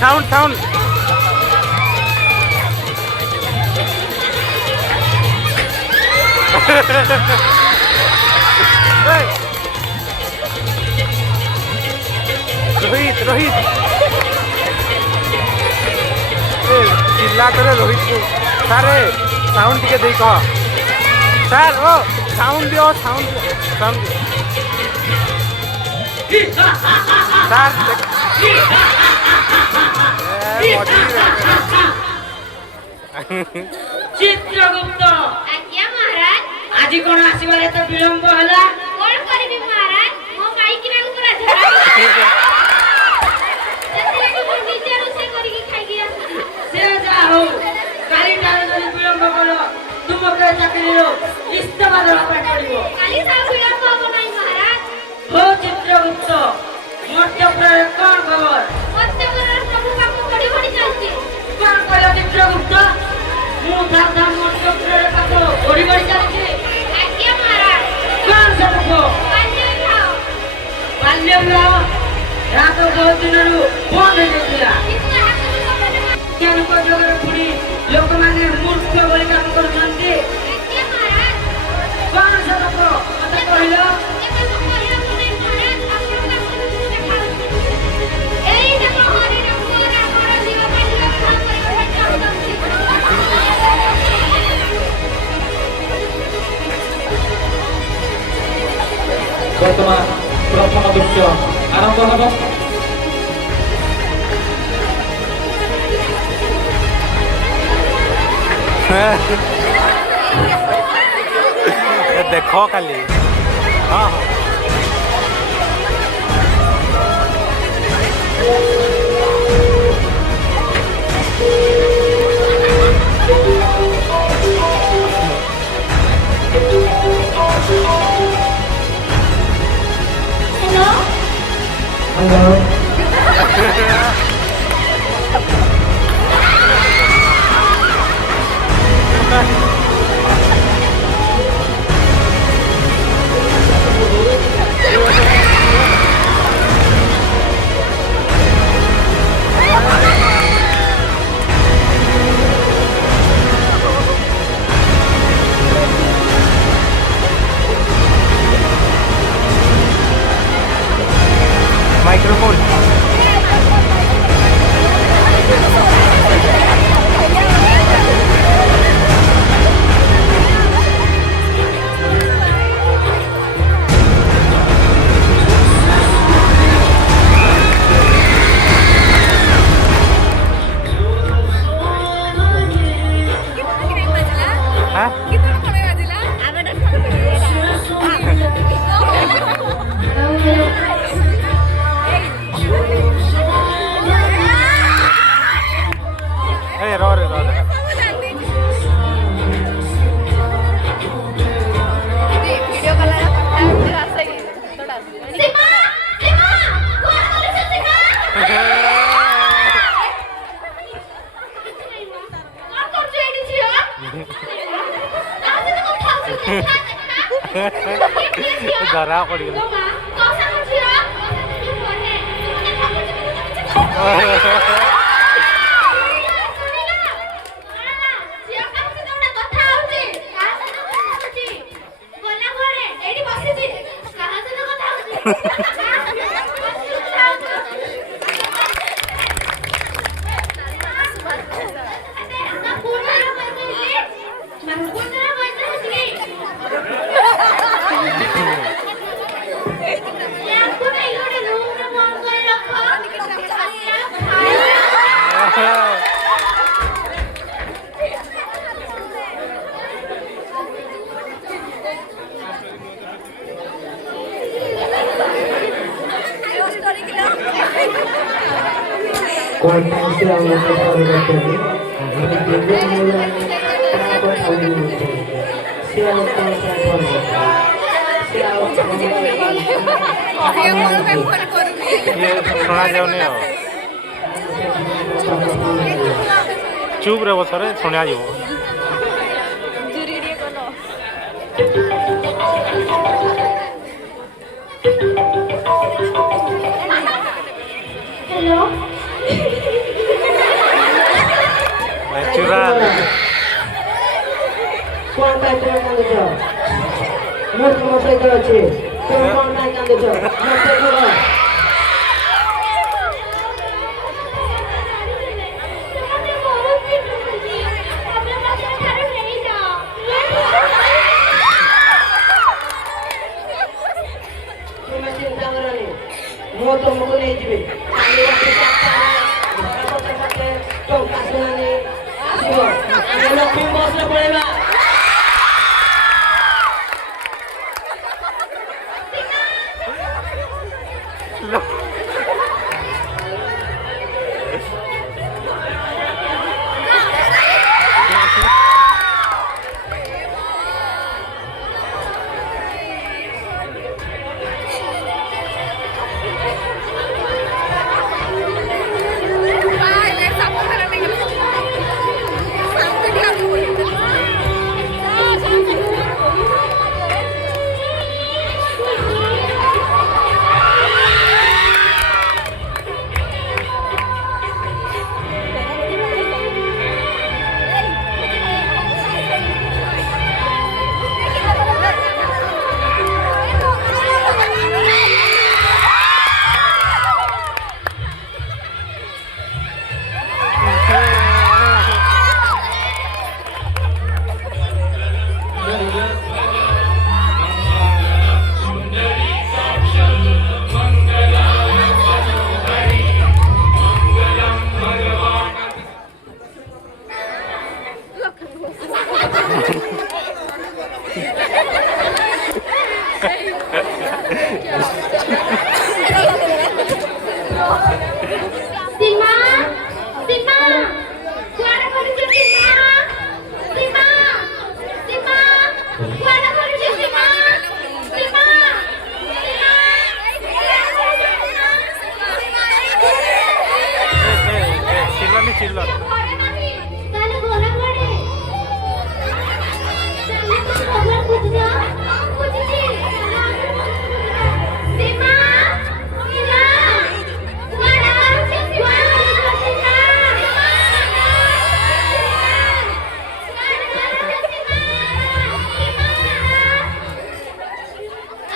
साउंड रोहित चिल्ला करे रोहित को सारे साउंड टिके दे कह सार ओ साउंड दियो साउंड सार चित्रगुप्त आज्ञा महाराज आज कोन आसीबारे तो विलंब होला कोन करबी महाराज मो माइक ना पूरा झरा जतरे को निजे रोसे करी के खाई गया से जा हो काली डाल जरी विलंब करो तुमके चाकरी रो इस्तीफा देला पे पड़िबो काली सा विलंब हो नहीं महाराज हो चित्रगुप्त मध्य प्रदेश कोन खबर मध्य प्रदेश सब काम बड़ी बड़ी चलती कोन कहला चित्रगुप्त मु दादा मध्य प्रदेश का बड़ी बड़ी चलती आज्ञा महाराज कोन सबको बाल्य विवाह रात बहुत दिनरू बंद ହେଇଥିଲା ज्ञान को जगह पुरी लोक माने मूर्ख बोली काम କରୁଛନ୍ତି कोन सबको मत कहलो वर्तमान प्रथम दृश्य आरंभ हब देख खाली हाँ हेलो माइक्रोफोन रो वीडियो कॉल सीमा सीमा कौन करे से सीमा कौन कर जे एडी छियो ताजे तो खाऊ से जरा पड़ी कौन सा छियो kualitas yang berkualitas ଶୁଣା ଯାଉନି ଆଉ ଚୁପ୍ ରେ ବସରେ ଶୁଣାଯିବ हेलो ଚୁରା କଣ ପାଇଁ ତୁମେ କାନ୍ଦୁଛ? ମୁଁ ତୁମ ସହିତ ଅଛି। ତୁମେ କଣ ପାଇଁ କାନ୍ଦୁଛ? ମତେ କୁହ। ତୁମେ ଚିନ୍ତା କରନି, ମୁଁ ତୁମକୁ ନେଇଯିବି। କାଲି ରାତି 4ଟା ବେଳେ ଟଙ୍କା ସୁନା ନେଇ ଆସିବ। ଆମେ ଲକ୍ଷ୍ମୀ ବସରେ ପଳେଇବା। सीमा सीमा कुआडा करूछ सीमा सीमा सीमा कुआडा करूछ सीमा सीमा चिल्लानी चिल्ला काले गोरा पड़े खबर पूछ जा पूछ जी सीमा सीमा कुआडा करूछ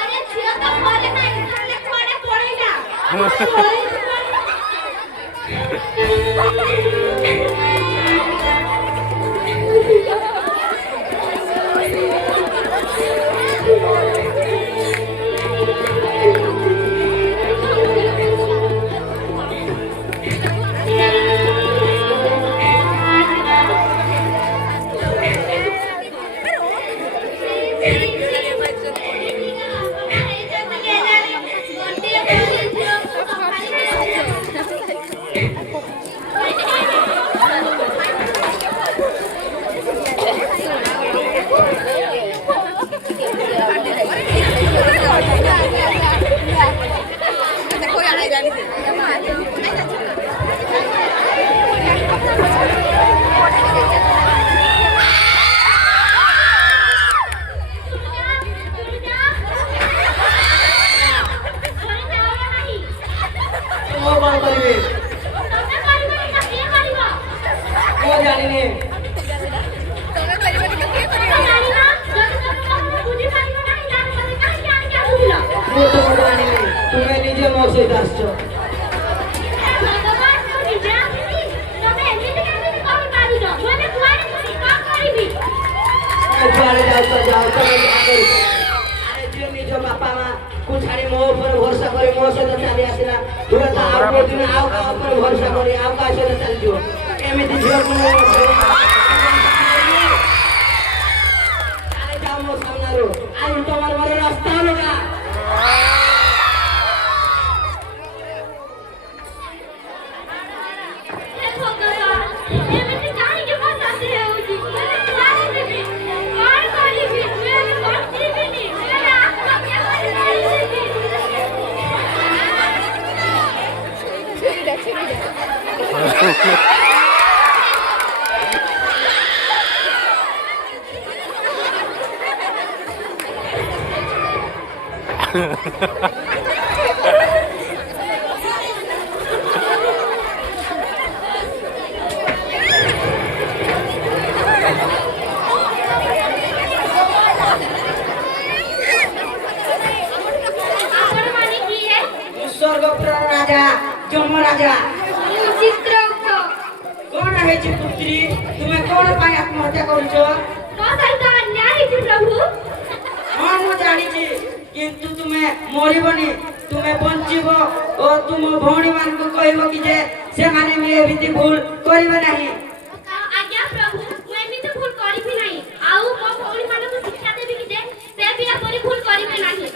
अरे छिया तो बोले नहीं खाली कुआडा पड़ेला कौन करिवे ମୁଁ ଜାଣିନି ମୁଁ ତ ଜାଣିନି ତୁମେ ନିଜେ ମୋ ସହିତ ଆସିଛ କୁଆଡ଼େ ଯାଉଛ ଯାଅ ତମେ ଆରେ ଯିଏ ନିଜ ବାପା ମା କୁ ଛାଡ଼ି ମୋ ଉପରେ ଭରସା କରି ମୋ ସହିତ ଚାଲି ଆସିଲା ତୁମେ ତ ଆଉ କୋଉ ଦିନ ଆଉ କାହା ଉପରେ ଭରସା କରି ଆଉ କାହା ସହିତ ଚାଲିଯିବ ଏମିତି ଝିଅକୁ ଯାଅ ମୋ ସାମ୍ନାରୁ ଆଉ ତମର ମୋର ରାସ୍ତା ଅଲଗା ରାଜା ଯମରାଜା ଚିତ୍ରଗୁପ୍ତ କଣ ହେଇଛି ପୁତ୍ରୀ ତୁମେ କଣ ପାଇଁ ଆତ୍ମହତ୍ୟା କରୁଛ ମୋ ସହିତ ଅନ୍ୟାୟ ହେଇଛି ପ୍ରଭୁ ହଁ ମୁଁ ଜାଣିଛି କିନ୍ତୁ ତୁମେ ମରିବନି ତୁମେ ବଞ୍ଚିବ ଓ ତୁମ ଭଉଣୀମାନଙ୍କୁ କହିବ କି ଯେ ସେମାନେ ବି ଏମିତି ଭୁଲ କରିବେ ନାହିଁ ଆଜ୍ଞା ପ୍ରଭୁ ମୁଁ ଏମିତି ଭୁଲ କରିବି ନାହିଁ ଆଉ ମୋ ଭଉଣୀମାନଙ୍କୁ ଶିକ୍ଷା ଦେବି କି ଯେ ସେ ବି ଏପରି ଭୁଲ କରିବେ ନାହିଁ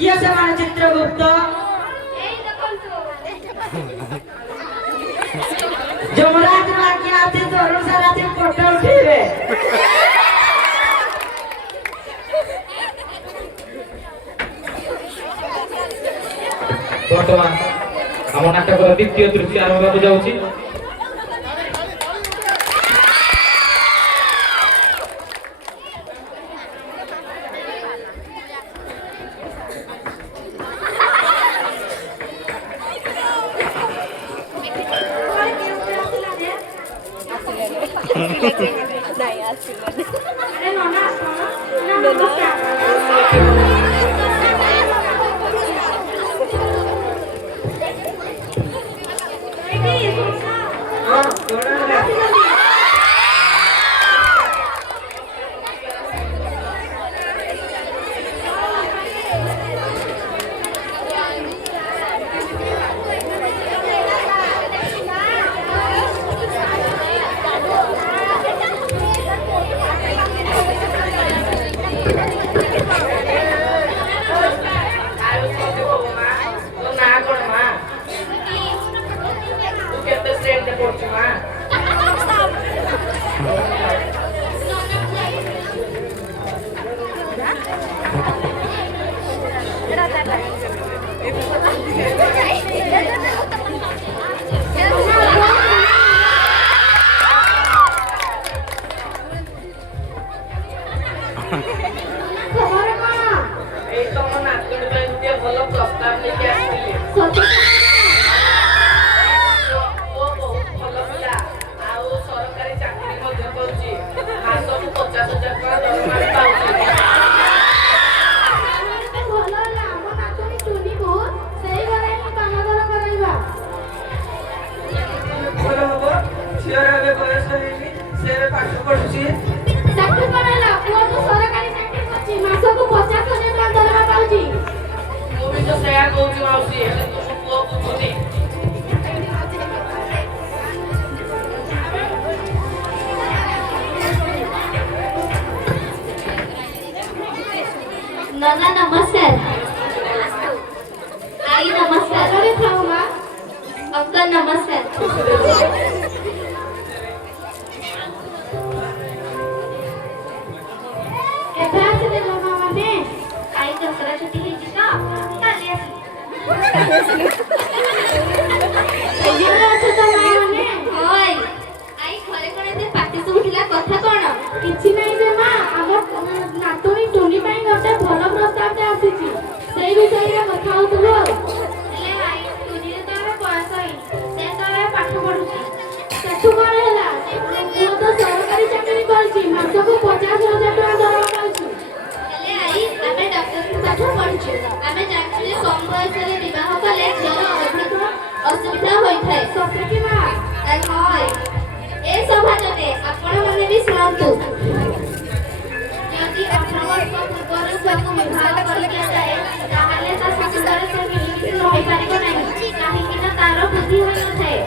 किए ସେମାନେ ଚିତ୍ରଗୁପ୍ତ ଏଇ ଦେଖନ୍ତୁ ଯମରାଜ ଆଜ୍ଞା ଆଜି ତରୁଣ ସାରା ଦିନ ଫଟୋ ଉଠେଇବେ ବର୍ତ୍ତମାନ ଆମ ନାଟକର ଦ୍ୱିତୀୟ ଦୃଶ୍ୟ ଆରମ୍ଭ ହେବାକୁ ଯାଉଛି ଆରେ ନନା ହଇ ଆଇ ଘରେ କଣ ଏତେ ପାଟି ଶୁଭୁଥିଲା କଥା କଣ? କିଛି ନାହିଁ ଯେ ମା, ଆମ ନାତୁଣୀ ଟୁନି ପାଇଁ ଗୋଟେ ଭଲ ପ୍ରସ୍ତାବଟେ ଆସିଛି, ସେଇ ବିଷୟରେ କଥା ହଉଥିଲୁ ଆଉ। ହେଲେ ଆଇ ଟୁନିର ତ ଏବେ ବୟସ ହେଇନି, ସେ ତ ଏବେ ପାଠ ପଢୁଛି। ସେଠୁ କଣ ହେଲା? ପୁଅ ତ ସରକାରୀ ଚାକିରି କରିଛି, ମାସକୁ 50,000 ଟଙ୍କା ଦରମା ପାଉଛି। ହେଲେ ଆଇ ଆମେ ଡାକ୍ତରୀ ପାଠ ପଢିଛୁ, ଆମେ ଜାଣିଛୁ ଯେ କମ ବୟସରେ ବିବାହ କଲେ ଝିଅର ଅଧିକ ଅସୁବିଧା ହୋଇଥାଏ। ସତେ କି ମା? ହଇ ଏ ସଭାରେ ଆପଣମାନେ ବି ଶୁଣନ୍ତୁ। ଯଦି 18 ବର୍ଷ ପୂର୍ବରୁ ଝିଅକୁ ବିବାହ କରିଦିଆଯାଏ ତାହେଲେ ତା ଶାଶୁଘରେ ସେ ମିଳିମିଶି ରହିପାରିବ ନାହିଁ, କାହିଁକି ନା ତାର ବୁଦ୍ଧି ହୋଇନଥାଏ।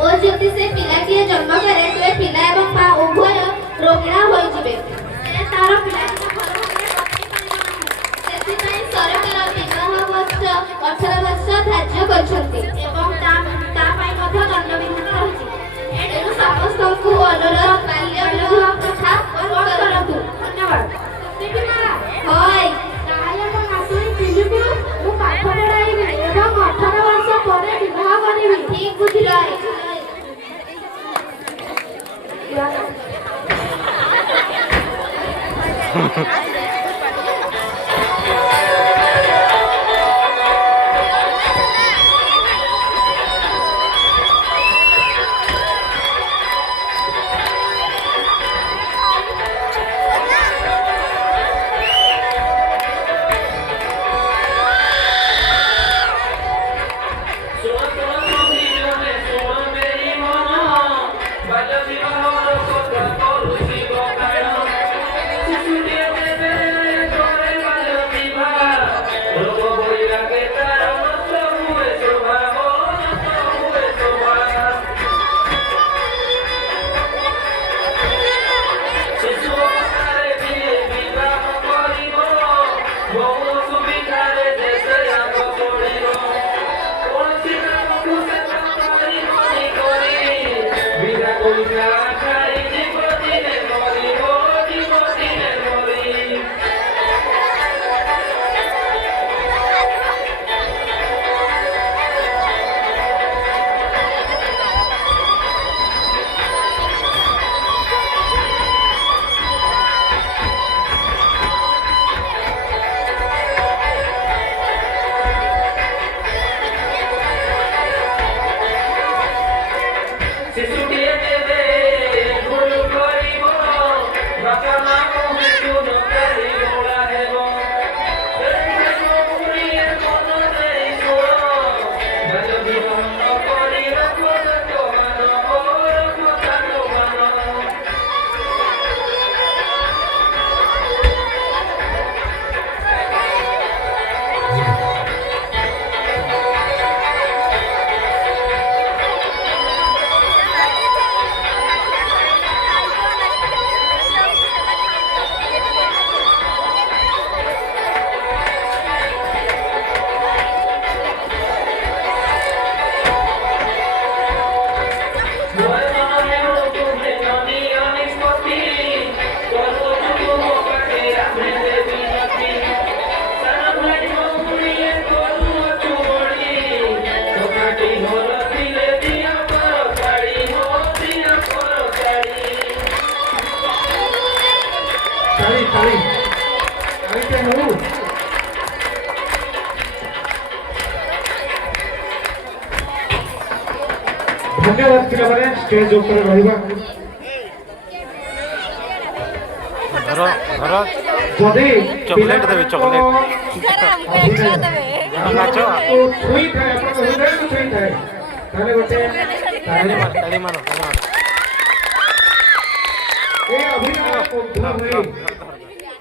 ଓ ଯଦି ସେ ପିଲାଟିଏ ଜନ୍ମ କରେ ତେବେ ପିଲା ଏବଂ ମା ଉଭୟ ରୋଗିଣା ହୋଇଯିବେ, ସେ ତାର ପିଲାଟିକୁ ଭଲ ଭାବରେ ରଖି ପାରିବ ନାହିଁ। ସେଥିପାଇଁ ସରକାର ବିବାହ ବର୍ଷ 18 ବର୍ଷ ଧାର୍ଯ୍ୟ କରିଛନ୍ତି ଏବଂ ତା ପାଇଁ ମଧ୍ୟ ଦଣ୍ଡବିଧାନ ରହିଛି। ଏଣୁ ସମସ୍ତଙ୍କୁ ଅନୁରୋଧ ବାଲ୍ୟ ବିବାହ ପ୍ରଥା ବନ୍ଦ କରନ୍ତୁ। ଧନ୍ୟବାଦ। ସତେ କି ମା? ହଇ ତାହେଲେ ମୋ ନାତୁଣୀ ଟୁନିକୁ ମୁଁ ପାଠ ପଢ଼ାଇବି ଏବଂ 18 ବର୍ଷ ପରେ ବିବାହ କରିବି। ଠିକ ବୁଦ୍ଧି ରହି धन्यवाद पिलाମାନେ ଷ୍ଟେଜ ଉପରେ ରହିବା। ଧର ଧର ଯଦି ଚକୋଲେଟ ଦେବେ ଚକୋଲେଟ ନାଚ ଛୁଇଁଥାଏ ଆପଣଙ୍କ ହୃଦୟକୁ ଛୁଇଁଥାଏ ତାହେଲେ ଗୋଟେ ତାଳି ମାର ତାଳି ମାର ଏ ଅଭିନୟ କରୁଥିବା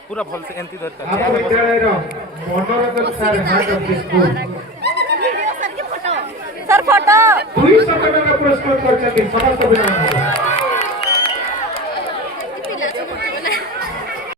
ପୁରା ଭଲସେ ଏମିତି ଦରକାର ଆମ ବିଦ୍ୟାଳୟର ମନୋରଞ୍ଜନ sir heart of the school sir photo 200 ଟଙ୍କା ପୁରସ୍କୃତ କରିଛନ୍ତି ସମସ୍ତ ପିଲାମାନଙ୍କୁ।